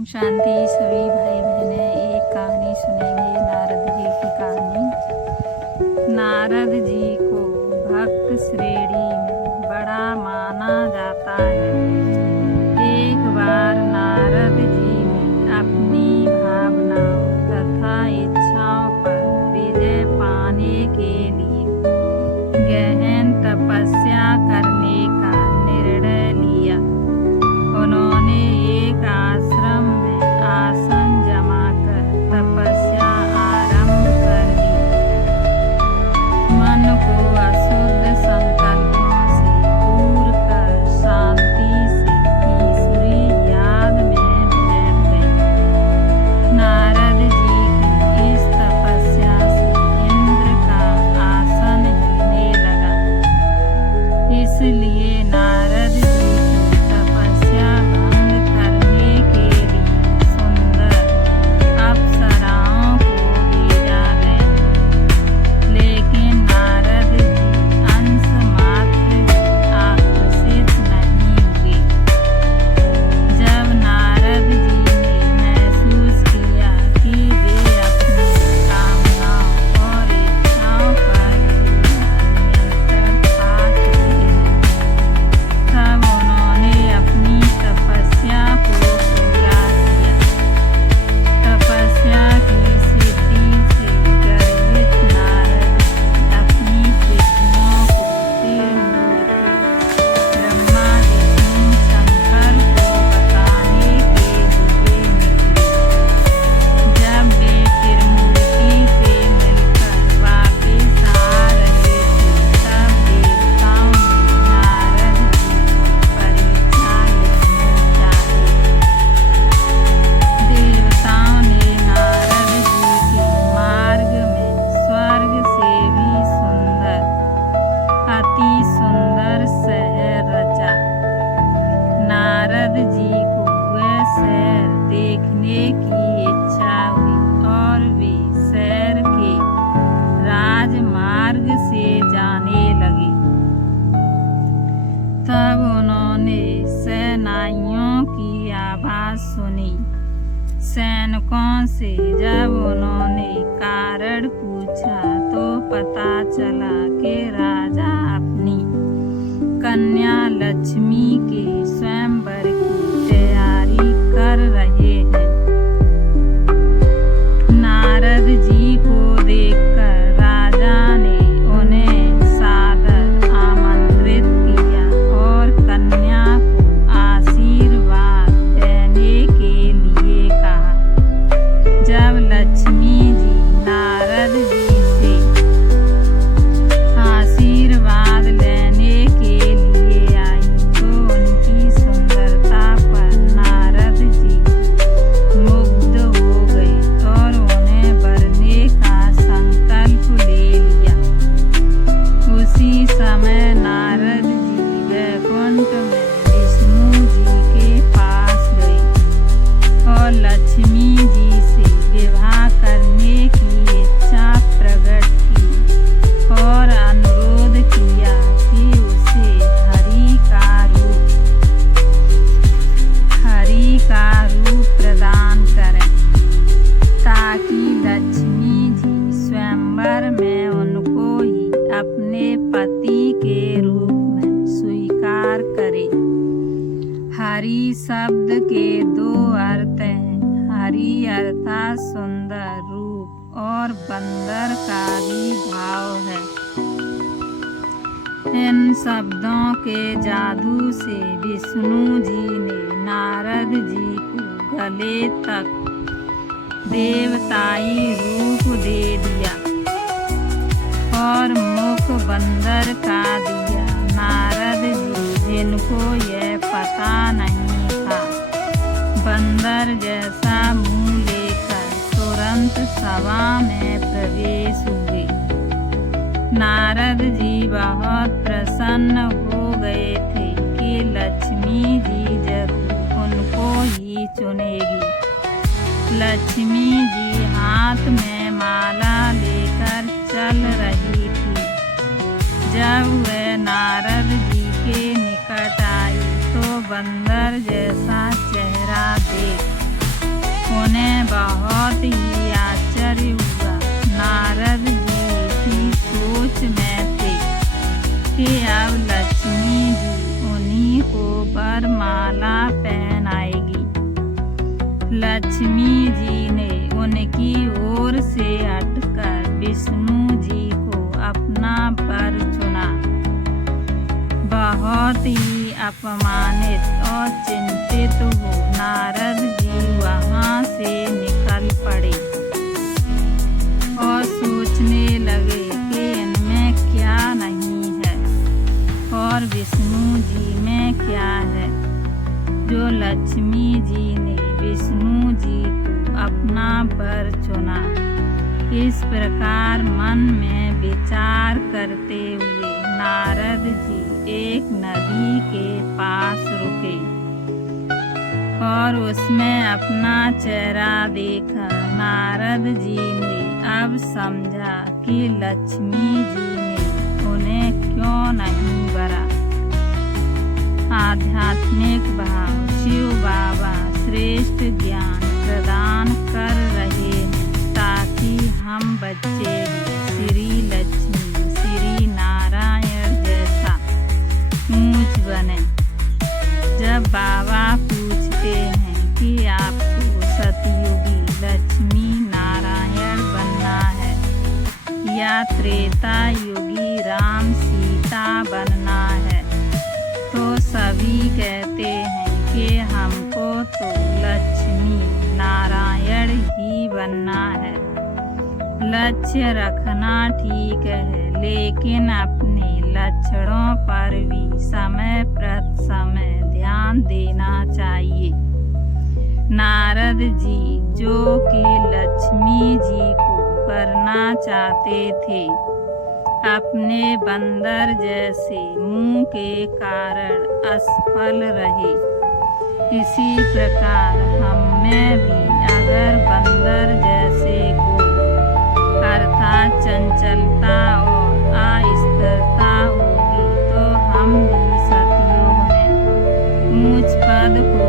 ओम शांति। सभी भाई बहनें एक कहानी सुनेंगे, नारद जी की कहानी। नारद जी को भक्त श्रेणी में बड़ा माना जाता है। एक बार नारद जी ने अपनी भावनाओं तथा इच्छाओं पर विजय पाने के लिए गहन तपस्या करने का निर्णय लिया। उन्होंने एक आश्रम में आसन जमाकर तपस्या आरंभ कर दी। मन को अशुद्ध संकल्पों से दूर कर शांति से ईश्वरी याद में बैठ गए। नारद जी की इस तपस्या से इंद्र का आसन हिलने लगा। इसलिए नारद जी की तपस्या भंग करने के लिए सुंदर अप्सराओं को भेजा गया। लेकिन नारद जी अंश मात्र भी आकर्षित नहीं हुए। जब नारद जी ने महसूस किया कि वे अपनी कामनाओं और इच्छाओं पर नियंत्रण पा चुके हैं, तब उन्होंने अपनी तपस्या को पूरा किया। तपस्या की सिद्धि से गर्वित नारद अपनी सिद्धियों को त्रिमूर्ति ब्रह्मा विष्णु शंकर को बताने के लिए निकले। जब वे त्रिमूर्ति से मिलकर वापिस आ रहे थे, तब देवताओं ने नारद जी की परीक्षा लेनी चाहिए। देवताओं ने नारद जी के मार्ग में स्वर्ग से भी सुंदर, अति सुंदर शहर रचा। नारद जी को वह शहर देखने की इच्छा हुई और वे शहर के राजमार्ग से जाने लगे। तब उन्होंने सेनानियों की आवाज सुनी। सैनिकों से जब उन्होंने कारण पूछा तो पता चला कि राजा अपनी कन्या लक्ष्मी के स्वयंवर की तैयारी कर रहे हैं। नारद जी को देखकर राजा ने उन्हें सादर आमंत्रित किया और कन्या को आशीर्वाद देने के लिए कहा। जब लक्ष्मी जी नारद जी से आशीर्वाद लेने के लिए आई तो उनकी सुंदरता पर नारद जी मुग्ध हो गए और उन्हें वरने का संकल्प ले लिया। उसी समय नारद जी वैकुंठ में विष्णु जी के पास गए और लक्ष्मी जी से विवाह करने की इच्छा प्रकट की और अनुरोध किया कि उसे हरि का रूप प्रदान करें, ताकि लक्ष्मी जी स्वयंवर में उनको ही अपने पति के रूप में स्वीकार करे। हरि शब्द के दो अर्थ हैं। हरि अर्थात सुंदर रूप और बंदर का भी भाव है। इन शब्दों के जादू से विष्णु जी ने नारद जी को गले तक देवताई रूप दे दिया और मुख बंदर का दिया। नारद जी, जिनको यह पता नहीं था, बंदर जैसा मुंह लेकर तुरंत सभा में प्रवेश हुए। नारद जी बहुत प्रसन्न हो गए थे कि लक्ष्मी जी जरूर उनको ही चुनेगी। लक्ष्मी जी हाथ में माला लेकर चल रही थी। जब वह नारद जी के निकट आई तो बंदर जैसा चेहरा देख बहुत ही आश्चर्य हुआ। नारद जी इसी सोच में थे कि अब लक्ष्मी जी उन्हीं को वरमाला पहनाएगी। लक्ष्मी जी ने उनकी ओर से हटकर विष्णु जी को अपना वर चुना। बहुत ही अपमानित और चिंतित हो नारद जी वहां से निकल पड़े और सोचने लगे कि इनमें क्या नहीं है और विष्णु जी में क्या है जो लक्ष्मी जी ने विष्णु जी को अपना वर चुना। इस प्रकार मन में विचार करते हुए नारद जी एक नदी के पास रुके और उसमें अपना चेहरा देखा। नारद जी ने अब समझा कि लक्ष्मी जी ने उन्हें क्यों नहीं वरा। आध्यात्मिक भाव शिव बाबा श्रेष्ठ ज्ञान प्रदान कर रहे हैं ताकि हम बच्चे श्री लक्ष्मी श्री नारायण जैसा ऊंच बने। जब बाबा पूछते हैं कि आपको सतयुगी लक्ष्मी नारायण बनना है या त्रेता युगी राम सीता बनना है तो सभी कहते हैं कि हमको तो लक्ष्मी नारायण ही बनना है। लक्ष्य रखना ठीक है लेकिन अपने लक्षणों पर भी समय प्रति समय ध्यान देना चाहिए। नारद जी जो कि लक्ष्मी जी को वरना चाहते थे अपने बंदर जैसे मुंह के कारण असफल रहे। इसी प्रकार हम में भी अगर बंदर जैसे गुण अर्थात चंचलता और अस्थिरता होगी तो हम भी सतयुग में ऊंच पद को